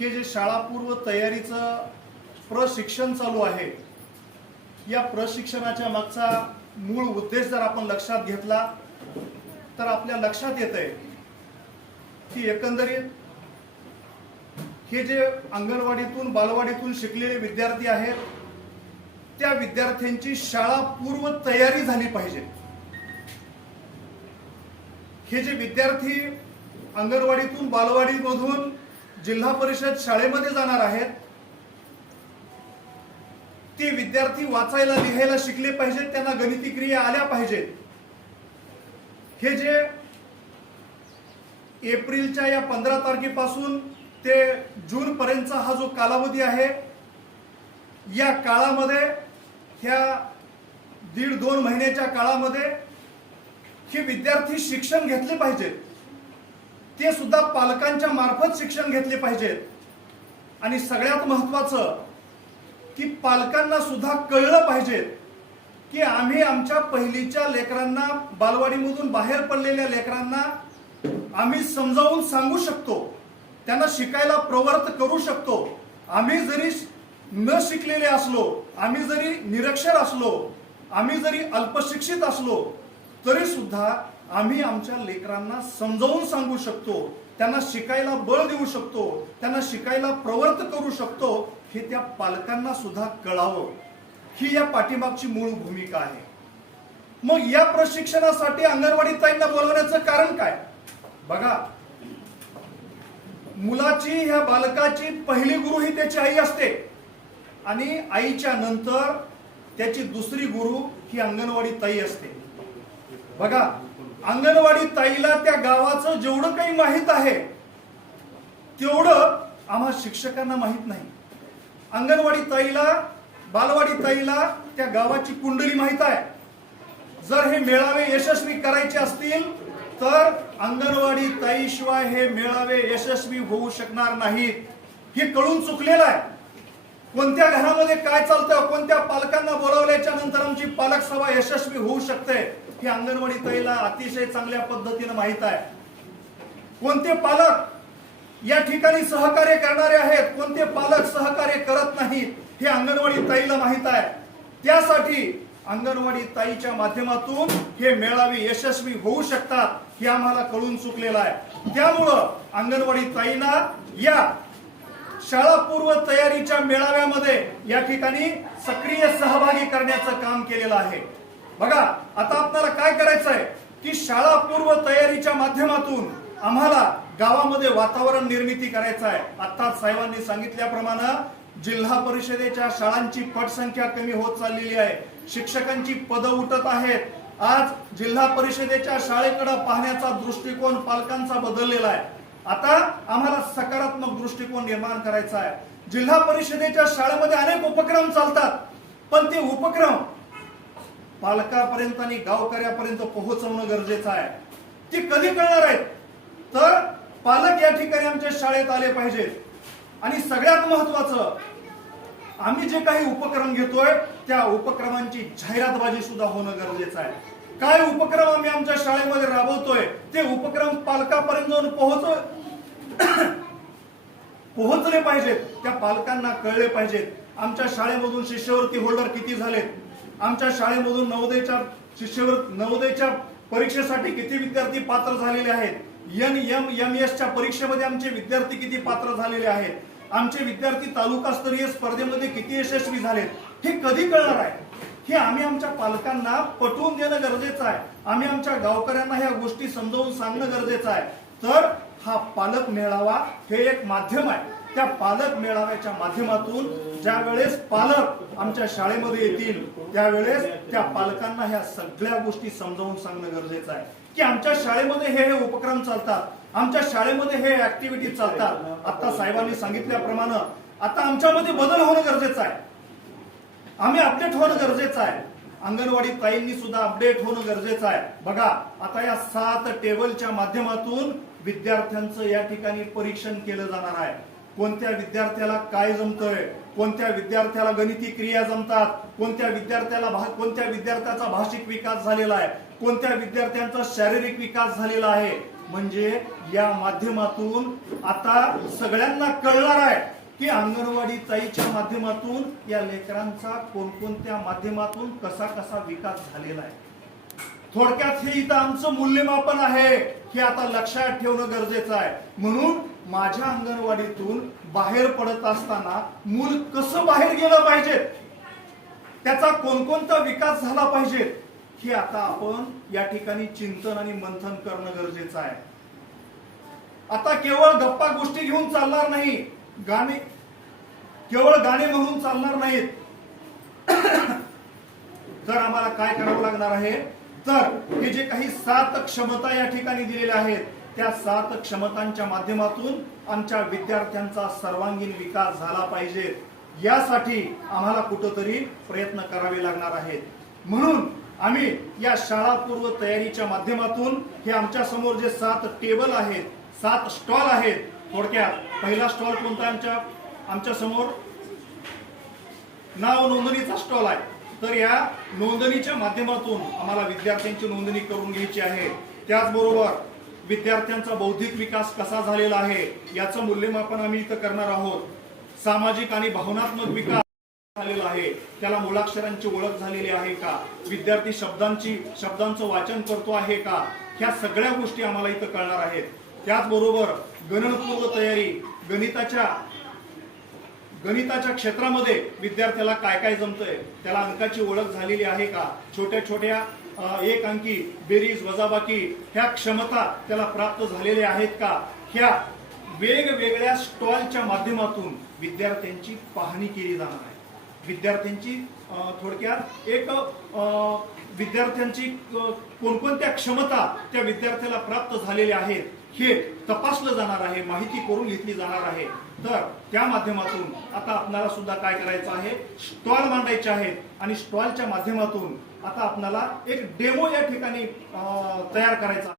हे जे शाळापूर्व तयारीचं प्रशिक्षण चालू आहे या प्रशिक्षणाच्या मागचा मूळ उद्देश जर आपण लक्षात घेतला तर आपल्या लक्षात येत आहे की एकंदरीत हे जे अंगणवाडीतून बालवाडीतून शिकलेले विद्यार्थी आहेत त्या विद्यार्थ्यांची शाळा पूर्व तयारी झाली पाहिजे. हे जे विद्यार्थी अंगणवाडीतून बालवाडीमधून जिल्हा परिषद शाळेमध्ये जाणार आहेत. ते विद्यार्थी वाचायला लिहायला शिकले पाहिजेत त्यांना गणिती क्रिया आल्या पाहिजेत. हे जे एप्रिलच्या या पंधरा तारखेपासून ते जून पर्यंतचा हा जो कालावधी आहे या काळामध्ये ह्या दीड दोन महिन्याच्या काळामध्ये हे विद्यार्थी शिक्षण घेतले पाहिजेत. ते सुद्धा पालकांच्या मार्फत शिक्षण घेतले पाहिजेत. आणि सगळ्यात महत्वाचं की पालकांना सुद्धा कळलं पाहिजे की आम्ही आमच्या पहिलीच्या लेकरांना बालवाडीमधून बाहेर पडलेल्या लेकरांना आम्ही समजावून सांगू शकतो त्यांना शिकायला प्रवृत्त करू शकतो. आम्ही जरी न शिकलेले असलो आम्ही जरी निरक्षर असलो आम्ही जरी अल्पशिक्षित असलो तरी सुद्धा आम्ही आमच्या लेकरांना समजावून सांगू शकतो त्यांना शिकायला बळ देऊ शकतो त्यांना शिकायला प्रवृत्त करू शकतो हे त्या पालकांना सुद्धा कळावं. ही या पाठीमागची मूळ भूमिका आहे. मग या प्रशिक्षणासाठी अंगणवाडी ताईंना बोलवण्याचं कारण काय? बघा मुलाची ह्या बालकाची पहिली गुरु ही त्याची आई असते. आणि आईच्या नंतर त्याची दुसरी गुरु ही अंगणवाडी ताई असते. बघा अंगणवाडी ताईला त्या गावाचं जेवढं काही माहीत आहे तेवढं आम्हा शिक्षकांना माहीत नाही. अंगणवाडी ताईला बालवाडी ताईला त्या गावाची कुंडली माहीत आहे. जर हे मेळावे यशस्वी करायचे असतील तर अंगणवाडी ताईशिवाय हे मेळावे यशस्वी होऊ शकणार नाहीत. हे कळून चुकलेलं आहे. कोणत्या घरामध्ये काय चालतं कोणत्या पालकांना बोलावल्याच्या नंतर आमची पालक सभा यशस्वी होऊ शकते? हे अंगणवाडी ताईला अतिशय चांगल्या पद्धतीनं माहीत आहे. कोणते पालक या ठिकाणी सहकार्य करणारे आहेत कोणते पालक सहकार्य करत नाहीत हे अंगणवाडी ताईला माहीत आहे. त्यासाठी अंगणवाडी ताईच्या माध्यमातून हे मेळावे यशस्वी होऊ शकतात हे आम्हाला कळून चुकलेलं आहे. त्यामुळं अंगणवाडी ताईला या शाळापूर्व तयारीच्या मेळाव्यामध्ये या ठिकाणी सक्रिय सहभागी करण्याचं काम केलेलं आहे. बघा आता आपल्याला काय करायचं आहे की शाळापूर्व तयारीच्या माध्यमातून आम्हाला गावामध्ये वातावरण निर्मिती करायचं आहे आता साहेबांनी सांगितल्याप्रमाणे जिल्हा परिषदेच्या शाळांची पटसंख्या कमी होत चाललेली आहे. शिक्षकांची पदं उठत आहेत. आज जिल्हा परिषदेच्या शाळेकडे पाहण्याचा दृष्टिकोन पालकांचा बदललेला आहे. आता आम्हाला सकारात्मक दृष्टिकोन निर्माण करायचा आहे. जिल्हा परिषदेच्या शाळेमध्ये अनेक उपक्रम चालतात. पण ते उपक्रम पालकापर्यंत आणि गावकऱ्यापर्यंत पोहोचवणं गरजेचं आहे. ते कधी कळणार आहेत? तर पालक या ठिकाणी आमच्या शाळेत आले पाहिजेत आणि सगळ्यात महत्वाचं आम्ही जे काही उपक्रम घेतोय त्या उपक्रमांची जाहिरातबाजी सुद्धा होणं गरजेचं आहे. काय उपक्रम आम्ही आमच्या शाळेमध्ये राबवतोय ते उपक्रम पालकापर्यंत जाऊन पोहोच पोहोचले पाहिजेत. त्या पालकांना कळले पाहिजेत. आमच्या शाळेमधून शिष्यवृत्ती होल्डर किती झालेत? आमच्या शाळेमधून नवोदयच्या शिष्यवृत्त नवोदयच्या परीक्षेसाठी किती विद्यार्थी पात्र झालेले आहेत? एन एम एम एसच्या परीक्षेमध्ये आमचे विद्यार्थी किती पात्र झालेले आहेत? आमचे विद्यार्थी तालुकास्तरीय स्पर्धेमध्ये किती यशस्वी झालेत? हे कधी कळणार आहे? हे आम्ही आमच्या पालकांना पटवून देणं गरजेचं आहे. आम्ही आमच्या गावकऱ्यांना ह्या गोष्टी समजावून सांगणं गरजेचं आहे. तर हा पालक मेळावा हे एक माध्यम आहे. त्या पालक मेळाव्याच्या माध्यमातून ज्या वेळेस पालक आमच्या शाळेमध्ये येतील त्यावेळेस त्या पालकांना ह्या सगळ्या गोष्टी समजावून सांगणं गरजेचं आहे. की आमच्या शाळेमध्ये हे हे उपक्रम चालतात आमच्या शाळेमध्ये हे ऍक्टिव्हिटी चालतात. आता साहेबांनी सांगितल्याप्रमाणे आता आमच्यामध्ये बदल होणं गरजेचं आहे. आम्ही अपडेट होणं गरजेचं आहे. अंगणवाडी ताईंनी सुद्धा अपडेट होणं गरजेचं आहे. बघा आता या सात टेबलच्या माध्यमातून विद्यार्थ्यांचं या ठिकाणी परीक्षण केलं जाणार आहे. कोणत्या विद्यार्थ्याला काय जमतंय कोणत्या विद्यार्थ्याला गणिती क्रिया जमतात कोणत्या विद्यार्थ्याला भा- कोणत्या विद्यार्थ्याचा भाषिक विकास झालेला आहे कोणत्या विद्यार्थ्यांचा शारीरिक विकास झालेला आहे. म्हणजे या माध्यमातून आता सगळ्यांना कळणार आहे की अंगणवाडी ताईच्या माध्यमातून या लेकरांचा कोणकोणत्या माध्यमातून कसा कसा विकास झालेला आहे. थोडक्यात हे इथं आमचं मूल्यमापन आहे हे आता लक्षात ठेवणं गरजेचं आहे. म्हणून माझ्या अंगणवाडीतून बाहेर पडत असताना मूल कसं बाहेर गेलं पाहिजे? त्याचा कोणकोणता विकास झाला पाहिजे? हे आता आपण या ठिकाणी चिंतन आणि मंथन करणं गरजेचं आहे. आता केवळ गप्पा गोष्टी घेऊन चालणार नाही. गाणे केवळ गाणे म्हणून चालणार नाहीत. तर आम्हाला काय करावं लागणार आहे? तर हे जे काही सात क्षमता या ठिकाणी दिलेल्या आहेत त्या सात क्षमतांच्या माध्यमातून आमच्या विद्यार्थ्यांचा सर्वांगीण विकास झाला पाहिजे. यासाठी आम्हाला कुठंतरी प्रयत्न करावे लागणार आहेत. म्हणून आम्ही या शाळापूर्व तयारीच्या माध्यमातून हे आमच्यासमोर जे सात टेबल आहेत सात स्टॉल आहेत थोडक्यात पहिला स्टॉल कोणता आमच्या आमच्यासमोर? नाव नोंदणीचा स्टॉल आहे. तर या नोंदणीच्या माध्यमातून आम्हाला विद्यार्थ्यांची नोंदणी करून घ्यायची आहे. त्याचबरोबर विद्यार्थ्यांचा बौद्धिक विकास कसा झालेला आहे याचं मूल्यमापन आम्ही इथं करणार आहोत. सामाजिक आणि भावनात्मक विकास झालेला आहे त्याला मुळाक्षरांची ओळख झालेली आहे का? विद्यार्थी शब्दांची शब्दांचं वाचन करतो आहे का? ह्या सगळ्या गोष्टी आम्हाला इथं कळणार आहेत. त्याचबरोबर गणनपूर्व तयारी गणिताच्या गणिताच्या क्षेत्रामध्ये विद्यार्थ्याला काय काय जमतंय त्याला अंकाची ओळख झालेली आहे का? छोट्या छोट्या एक अंकी बेरीज वजाबाकी ह्या क्षमता त्याला प्राप्त झालेल्या आहेत का? ह्या वेगवेगळ्या स्टॉलच्या माध्यमातून विद्यार्थ्यांची पाहणी केली जाणार आहे. विद्यार्थ्यांची थोडक्यात एक विद्यार्थ्यांची कोणकोणत्या क्षमता त्या विद्यार्थ्याला प्राप्त झालेल्या आहेत हे तपासलं जाणार आहे माहिती करून घेतली जाणार आहे. तर त्या माध्यमातून आता आपल्याला सुद्धा काय करायचं आहे? स्टॉल मांडायचे आहेत आणि स्टॉलच्या माध्यमातून आता आपल्याला एक डेमो या ठिकाणी तयार करायचा